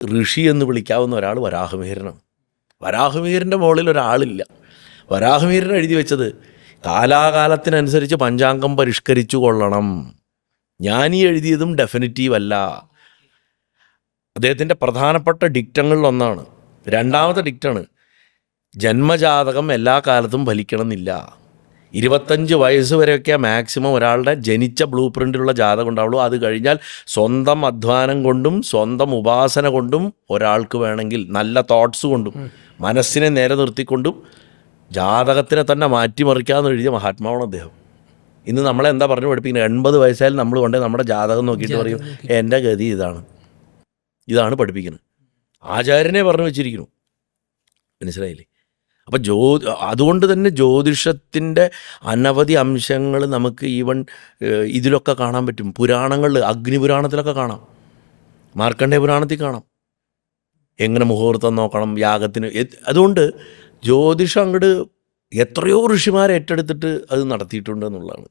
ഋഷി എന്ന് വിളിക്കാവുന്ന ഒരാൾ വരാഹമിഹിരനാണ്. വരാഹമിഹിരൻ്റെ മുകളിൽ ഒരാളില്ല. വരാഹമിഹിരൻ എഴുതി വെച്ചത് കാലാകാലത്തിനനുസരിച്ച് പഞ്ചാംഗം പരിഷ്കരിച്ചു കൊള്ളണം. ഞാനീ എഴുതിയതും ഡെഫിനിറ്റീവ് അല്ല. അദ്ദേഹത്തിൻ്റെ പ്രധാനപ്പെട്ട ഡിക്റ്റങ്ങളിലൊന്നാണ്. രണ്ടാമത്തെ ഡിക്റ്റാണ് ജന്മജാതകം എല്ലാ കാലത്തും ഫലിക്കണമെന്നില്ല. 25 വയസ്സ് വരെയൊക്കെ മാക്സിമം ഒരാളുടെ ജനിച്ച ബ്ലൂ പ്രിൻ്റിലുള്ള ജാതകം ഉണ്ടാവുള്ളൂ. അത് കഴിഞ്ഞാൽ സ്വന്തം അധ്വാനം കൊണ്ടും സ്വന്തം ഉപാസന കൊണ്ടും ഒരാൾക്ക് വേണമെങ്കിൽ നല്ല തോട്ട്സ് കൊണ്ടും മനസ്സിനെ നേരെ നിർത്തിക്കൊണ്ടും ജാതകത്തിനെ തന്നെ മാറ്റിമറിക്കാമെന്ന് എഴുതിയ മഹാത്മാവാണ് അദ്ദേഹം. ഇന്ന് നമ്മളെന്താ പറഞ്ഞു പഠിപ്പിക്കുന്നത്? 80 വയസ്സായാലും നമ്മൾ കൊണ്ടേ നമ്മുടെ ജാതകം നോക്കിയിട്ട് പറയും എൻ്റെ ഗതി ഇതാണ് പഠിപ്പിക്കുന്നത്. ആചാര്യനെ പറഞ്ഞു വെച്ചിരിക്കുന്നു. മനസ്സിലായില്ലേ? അപ്പം അതുകൊണ്ട് തന്നെ ജ്യോതിഷത്തിൻ്റെ അനവധി അംശങ്ങൾ നമുക്ക് ഈവൻ ഇതിലൊക്കെ കാണാൻ പറ്റും. പുരാണങ്ങളിൽ, അഗ്നിപുരാണത്തിലൊക്കെ കാണാം, മാർക്കണ്ഡേയ പുരാണത്തിൽ കാണാം, എങ്ങനെ മുഹൂർത്തം നോക്കണം യാഗത്തിന്. അതുകൊണ്ട് ജ്യോതിഷം അങ്ങോട്ട് എത്രയോ ഋഷിമാരെ ഏറ്റെടുത്തിട്ട് അത് നടത്തിയിട്ടുണ്ട് എന്നുള്ളതാണ്.